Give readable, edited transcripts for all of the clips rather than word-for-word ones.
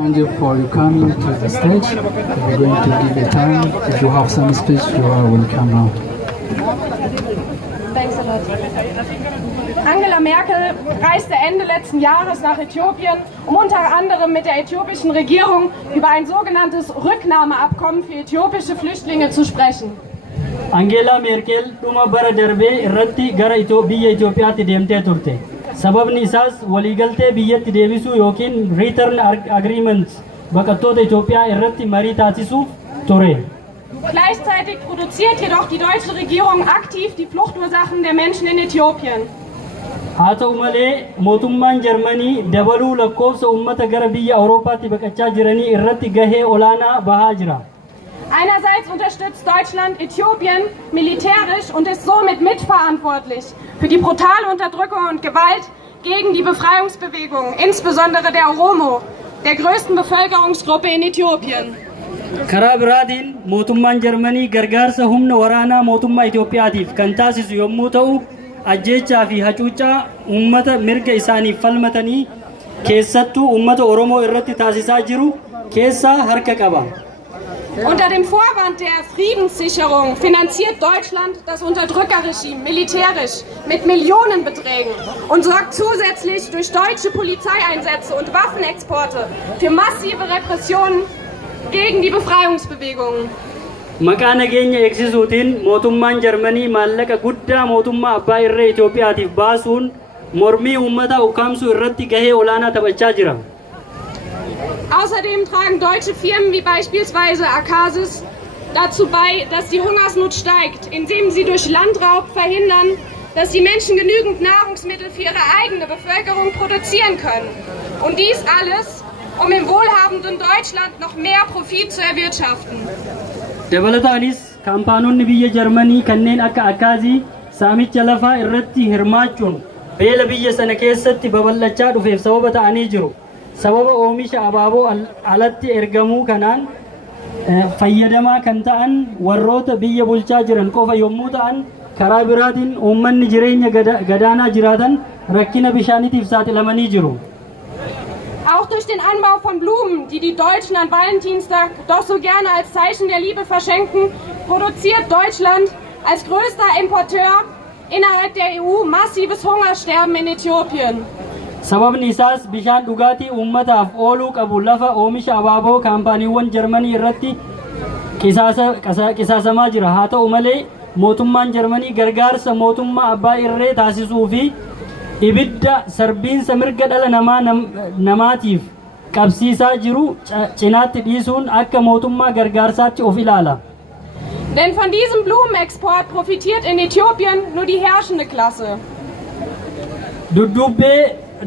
Thank you for your coming to the stage. We're going to give you time. If you have some speech, you are welcome now. Thanks a lot. Angela Merkel reiste Ende letzten Jahres nach Äthiopien, um unter anderem mit der äthiopischen Regierung über ein sogenanntes Rücknahmeabkommen für äthiopische Flüchtlinge zu sprechen. Angela Merkel dhuma bara darbee irratti gara biyya Itoophiyaatti deemtee turte. Sababni isaas waliigaltee biyyatti deebisuu yookiin return agreements baqattoota Itoophiyaa irratti marii taasisuuf ture. Gleichzeitig produziert jedoch die deutsche Regierung aktiv die Fluchtursachen der Menschen in Äthiopien. Haa ta'u malee mootummaan Jarmanii dabaluu lakkoofsa uummata gara biyya Awuroopaatti baqachaa jiranii irratti gahee olaanaa bahaa jira. Einerseits unterstützt Deutschland Äthiopien militärisch und ist somit mitverantwortlich für die brutale Unterdrückung und Gewalt gegen die Befreiungsbewegung, insbesondere der Oromo, der größten Bevölkerungsgruppe in Äthiopien. Karaa biraatiin mootummaan Jarmanii gargaarsa humna waraanaa mootummaa Itoophiyaatiif kan taasisu yommuu ta'u, ajjeechaa fi hacuuccaa uummata mirga isaaniif falmatanii keessattuu uummata Oromoo irratti taasisaa jiru keessaa harka qaba. Unter dem Vorwand der Friedenssicherung finanziert Deutschland das Unterdrückerregime militärisch mit Millionenbeträgen und sorgt zusätzlich durch deutsche Polizeieinsätze und Waffenexporte für massive Repressionen gegen die Befreiungsbewegungen. Maqaa nageenya eegsisuutiin mootummaan Jarmanii maallaqa guddaa mootummaa abbaa irree Itoophiyaatiif baasuun mormii uummataa ukkaamsuu irratti gahee olaanaa taphachaa jira. Außerdem tragen deutsche Firmen wie beispielsweise Akasis dazu bei, dass die Hungersnot steigt, indem sie durch Landraub verhindern, dass die Menschen genügend Nahrungsmittel für ihre eigene Bevölkerung produzieren können. Und dies alles, um im wohlhabenden Deutschland noch mehr Profit zu erwirtschaften. Dabalataanis kaampaanonni biyya Jarmanii kanneen akka Akaazii saamicha lafaa irratti hirmaachuun beela biyya sana keessatti babal'achaa dhufeef sababa ta'anii jiru. Sababa oomisha abaaboo alatti ergamuu kanaan fayyadamaa kan ta'an warroota biyya bulchaa jiran qofa yommuu ta'an, karaa biraatiin uummanni jireenya gadaanaa jiraatan rakkina bishaanitiif saaxilamanii jiru. Auch durch den Anbau von Blumen, die die Deutschen an Valentinstag doch so gerne als Zeichen der Liebe verschenken, produziert Deutschland als größter Importeur innerhalb der EU massives Hungersterben in Äthiopien. Sababni isaas bishaan dhugaatii uummataaf ooluu qabu lafa oomisha abaaboo kaampaaniiwwan Jarmanii irratti qisaasamaa jira. Haa ta'u malee mootummaan Jarmanii gargaarsa mootummaa abbaa irree taasisuu fi ibidda sarbiinsa mirga dhala namaatiif qabsiisaa jiru cinaatti dhiisuun akka mootummaa gargaarsaatti of ilaala. Denn von diesem Blumenexport profitiert in Äthiopien nur die herrschende Klasse.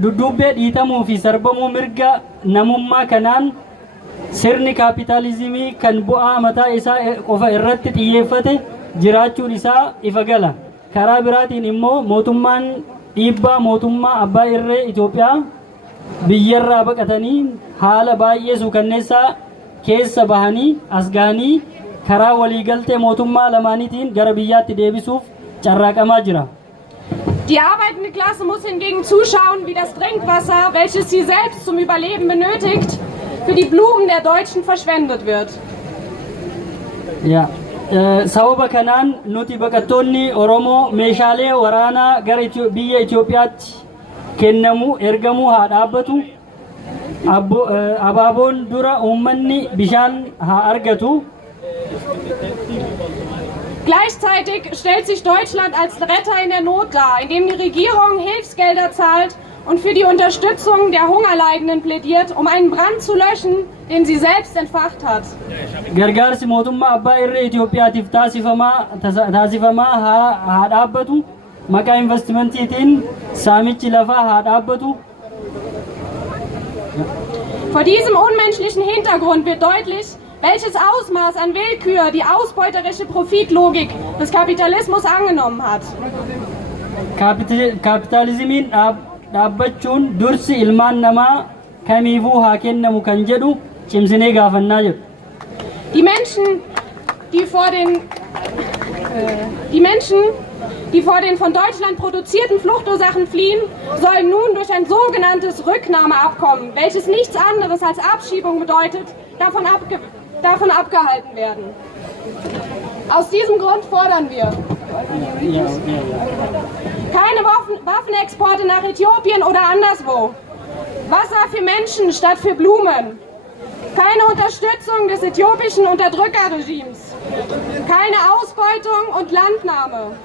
Duddubbee dhiitamuu fi sarbamuu mirga namummaa kanaan sirni kaapitaalizimii kan bu'aa mataa isaa qofa irratti xiyyeeffate jiraachuun isaa ifa gala. Karaa biraatiin immoo mootummaan dhiibbaa mootummaa abbaa irree Itoophiyaa biyyarraa baqatanii haala baay'ee suukanneessaa keessa bahanii as gahanii karaa waliigaltee mootummaa lamaaniitiin gara biyyaatti deebisuuf carraaqamaa jira. Die arbeitende Klasse muss hingegen zuschauen, wie das Trinkwasser, welches sie selbst zum Überleben benötigt, für die Blumen der Deutschen verschwendet wird. Ja. Sababa kanaan nuti baqattoonni Oromoo meeshaalee waraanaa gara biyya Itoophiyaatti kennamu ergamuu haa dhaabbatu. Abaaboon dura uummanni bishaan haa argatu. Gleichzeitig stellt sich Deutschland als Retter in der Not dar, indem die Regierung Hilfsgelder zahlt und für die Unterstützung der Hungerleidenden plädiert, um einen Brand zu löschen, den sie selbst entfacht hat. Gargaarsi mootummaa abbaa irree Itoophiyaatiif taasifamaa haa dhaabbatu. Maqaa investimentiitiin saamichi lafaa haa dhaabbatu. Vor diesem unmenschlichen Hintergrund wird deutlich, welches Ausmaß an Willkür die ausbeuterische Profitlogik des Kapitalismus angenommen hat. Kapitalizimiin dhaabbachuun dursi ilmaan namaa kamiifuu haa kennamu kan jedhu cimsinee gaafannaa jiru. Die Menschen, die vor den von Deutschland produzierten Fluchtursachen fliehen, sollen nun durch ein sogenanntes Rücknahmeabkommen, welches nichts anderes als Abschiebung bedeutet, davon abgehalten werden. Aus diesem Grund fordern wir keine Waffenexporte nach Äthiopien oder anderswo, Wasser für Menschen statt für Blumen, keine Unterstützung des äthiopischen Unterdrückerregimes, keine Ausbeutung und Landnahme,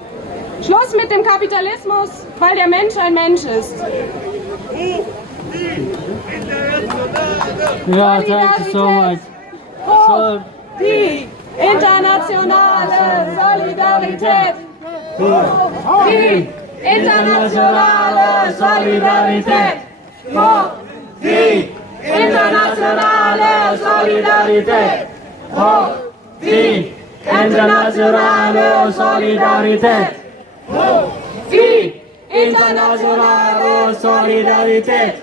Schluss mit dem Kapitalismus, weil der Mensch ein Mensch ist. Ja, thank you so much. So, Die internationale Solidarität. Die internationale Solidarität. Die internationale Solidarität. die internationale Solidarität. Die internationale Solidarität.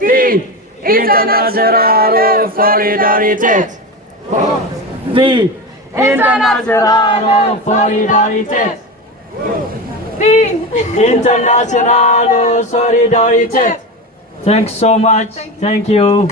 Die internationale Solidarität. Die internationale Solidarität. Die Internationale Solidarität. Thanks so much. Thank you.